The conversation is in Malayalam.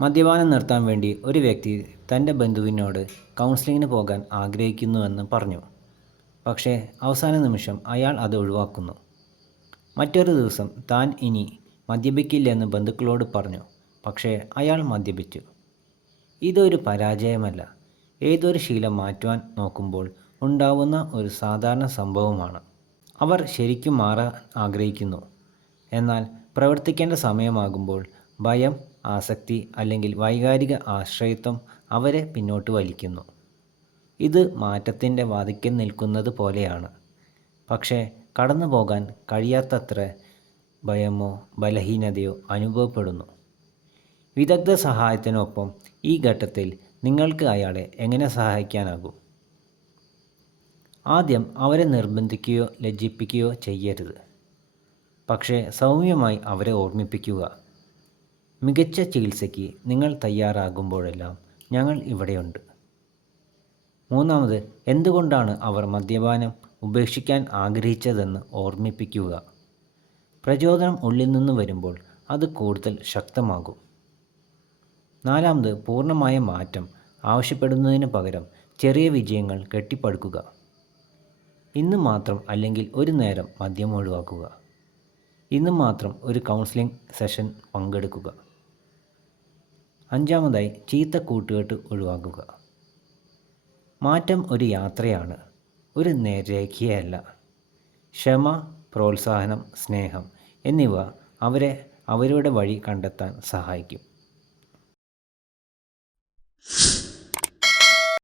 മദ്യപാനം നിർത്താൻ വേണ്ടി ഒരു വ്യക്തി തൻ്റെ ബന്ധുവിനോട് കൗൺസിലിങ്ങിന് പോകാൻ ആഗ്രഹിക്കുന്നുവെന്ന് പറഞ്ഞു. പക്ഷേ അവസാന നിമിഷം അയാൾ അത് ഒഴിവാക്കുന്നു. മറ്റൊരു ദിവസം താൻ ഇനി മദ്യപിക്കില്ലെന്ന് ബന്ധുക്കളോട് പറഞ്ഞു. പക്ഷേ അയാൾ മദ്യപിച്ചു. ഇതൊരു പരാജയമല്ല, ഏതൊരു ശീലം മാറ്റുവാൻ നോക്കുമ്പോൾ ഉണ്ടാവുന്ന ഒരു സാധാരണ സംഭവമാണ്. അവർ ശരിക്കും മാറാൻ ആഗ്രഹിക്കുന്നു. എന്നാൽ പ്രവർത്തിക്കേണ്ട സമയമാകുമ്പോൾ ഭയം, ആസക്തി അല്ലെങ്കിൽ വൈകാരിക ആശ്രയത്വം അവരെ പിന്നോട്ട് വലിക്കുന്നു. ഇത് മാറ്റത്തിൻ്റെ വാതിൽക്കൽ നിൽക്കുന്നത് പോലെയാണ്. പക്ഷേ കടന്നു പോകാൻ കഴിയാത്തത്ര ഭയമോ ബലഹീനതയോ അനുഭവപ്പെടുന്നു. വിദഗ്ധ സഹായത്തിനൊപ്പം ഈ ഘട്ടത്തിൽ നിങ്ങൾക്ക് അയാളെ എങ്ങനെ സഹായിക്കാനാകും? ആദ്യം അവരെ നിർബന്ധിക്കുകയോ ലജ്ജിപ്പിക്കുകയോ ചെയ്യരുത്. പക്ഷേ സൗമ്യമായി അവരെ ഓർമ്മിപ്പിക്കുക, മികച്ച ചികിത്സയ്ക്ക് നിങ്ങൾ തയ്യാറാകുമ്പോഴെല്ലാം ഞങ്ങൾ ഇവിടെയുണ്ട്. മൂന്നാമത്, എന്തുകൊണ്ടാണ് അവർ മദ്യപാനം ഉപേക്ഷിക്കാൻ ആഗ്രഹിച്ചതെന്ന് ഓർമ്മിപ്പിക്കുക. പ്രചോദനം ഉള്ളിൽ നിന്ന് വരുമ്പോൾ അത് കൂടുതൽ ശക്തമാകും. നാലാമത്, പൂർണ്ണമായ മാറ്റം ആവശ്യപ്പെടുന്നതിന് പകരം ചെറിയ വിജയങ്ങൾ കെട്ടിപ്പടുക്കുക. ഇന്ന് മാത്രം അല്ലെങ്കിൽ ഒരു നേരം മദ്യം ഒഴിവാക്കുക. ഇന്ന് മാത്രം ഒരു കൗൺസിലിംഗ് സെഷൻ പങ്കെടുക്കുക. അഞ്ചാമതായി, ചീത്ത കൂട്ടുകെട്ട് ഒഴിവാക്കുക. മാറ്റം ഒരു യാത്രയാണ്, ഒരു നേർരേഖയല്ല. ക്ഷമ, പ്രോത്സാഹനം, സ്നേഹം എന്നിവ അവരെ അവരുടെ വഴി കണ്ടെത്താൻ സഹായിക്കും.